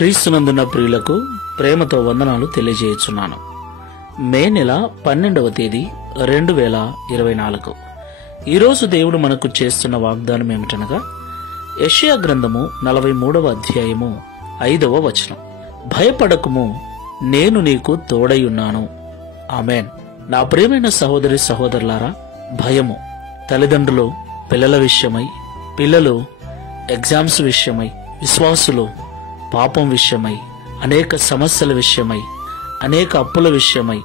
క్రీస్తునందున్న ప్రియులకు ప్రేమతో వందనాలు తెలియజేయుచున్నాను. మే నెల 12వ తేదీ 2024. ఈరోజు దేవుడు మనకు చేస్తున్న వాగ్దానం ఏమిటనగా యెషయా గ్రంథము 43వ అధ్యాయము 5వ వచనం. భయపడకుము, నేను నీకు తోడైయున్నాను. ఆమేన్. నా ప్రియమైన సహోదరి సహోదరులారా, భయము తల్లిదండ్రులు పిల్లల విషయమై, పిల్లలు ఎగ్జామ్స్ విషయమై, విశ్వాసులు పాపం విషయమై, అనేక సమస్యల విషయమై, అనేక అప్పుల విషయమై,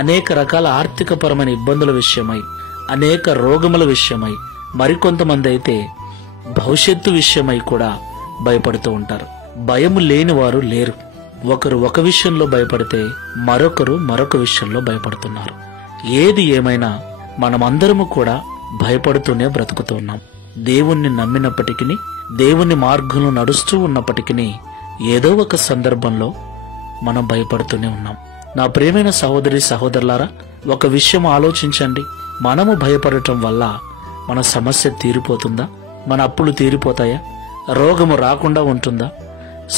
అనేక రకాల ఆర్థికపరమైన ఇబ్బందుల విషయమై, అనేక రోగముల విషయమై, మరికొంతమంది అయితే భవిష్యత్తు విషయమై కూడా భయపడుతూ ఉంటారు. భయము లేని వారు లేరు. ఒకరు ఒక విషయంలో భయపడితే మరొకరు మరొక విషయంలో భయపడుతున్నారు. ఏది ఏమైనా మనమందరము కూడా భయపడుతూనే బ్రతుకుతున్నాం. దేవుణ్ణి నమ్మినప్పటికీ, దేవుని మార్గంలో నడుస్తూ ఉన్నప్పటికీ ఏదో ఒక సందర్భంలో మనం భయపడుతూనే ఉన్నాం. నా ప్రియమైన సహోదరి సహోదరులారా, ఒక విషయం ఆలోచించండి. మనము భయపడటం వల్ల మన సమస్య తీరిపోతుందా? మన అప్పులు తీరిపోతాయా? రోగము రాకుండా ఉంటుందా?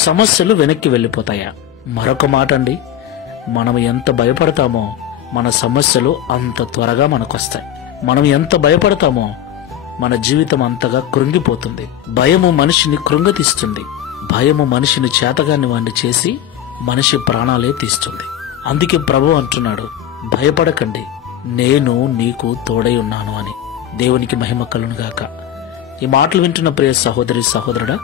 సమస్యలు వెనక్కి వెళ్ళిపోతాయా? మరొక మాట అండి, మనం ఎంత భయపడతామో మన సమస్యలు అంత త్వరగా మనకొస్తాయి. మనం ఎంత భయపడతామో మన జీవితం అంతగా కృంగిపోతుంది. భయము మనిషిని కృంగతీస్తుంది. భయము మనిషిని చేతగాని వాణ్ణి చేసి మనిషి ప్రాణాలే తీస్తుంది. అందుకే ప్రభు అంటున్నాడు, భయపడకండి, నేను నీకు తోడై ఉన్నాను అని. దేవునికి మహిమ కలుగును గాక. ఈ మాటలు వింటున్న ప్రియ సహోదరి సహోదరుడా,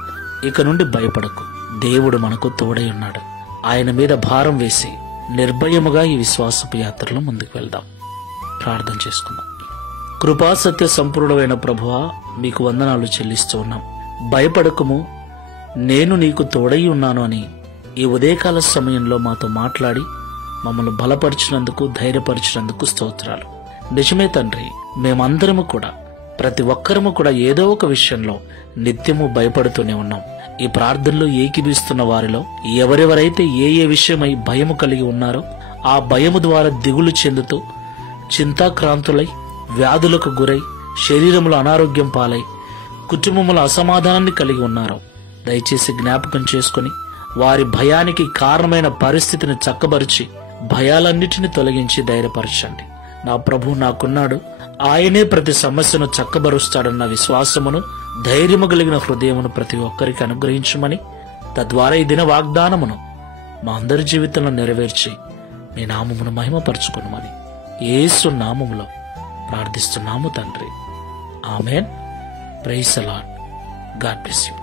ఇక నుండి భయపడకు. దేవుడు మనకు తోడై ఉన్నాడు. ఆయన మీద భారం వేసి నిర్భయముగా ఈ విశ్వాసపు యాత్రలో ముందుకు వెళ్దాం. ప్రార్థన చేసుకుందాం. కృపా సత్య సంపూర్ణమైన ప్రభువా, మీకు వందనాలు చెల్లిస్తూ ఉన్నాం. భయపడకము, నేను నీకు తోడై ఉన్నాను అని ఈ ఉదయకాల సమయంలో మాతో మాట్లాడి మమ్మల్ని బలపరిచినందుకు, ధైర్యపరిచినందుకు స్తోత్రాలు. నిజమే తండ్రి, మేమందరము కూడా, ప్రతి ఒక్కరము కూడా ఏదో ఒక విషయంలో నిత్యము భయపడుతూనే ఉన్నాం. ఈ ప్రార్థనలో ఏకీభిస్తున్న వారిలో ఎవరెవరైతే ఏ ఏ విషయమై భయము కలిగి ఉన్నారో, ఆ భయము ద్వారా దిగులు చెందుతూ చింతాక్రాంతులై, వ్యాధులకు గురై, శరీరములో అనారోగ్యం పాలై, కుటుంబముల అసమాధానాన్ని కలిగి ఉన్నారో దయచేసి జ్ఞాపకం చేసుకుని వారి భయానికి కారణమైన పరిస్థితిని చక్కబరిచి భయాలన్నిటిని తొలగించి ధైర్యపరచండి. నా ప్రభు నాకున్నాడు, ఆయనే ప్రతి సమస్యను చక్కబరుస్తాడన్న విశ్వాసమును, ధైర్యము కలిగిన హృదయమును ప్రతి ఒక్కరికి అనుగ్రహించమని, తద్వారా ఈ దిన వాగ్దానమును మా అందరి జీవితంలో నెరవేర్చి మీ నామమును మహిమపరచుకునమని యేసు నామములో ప్రార్థిస్తున్నాము తండ్రి. Amen. Praise the Lord. God bless you.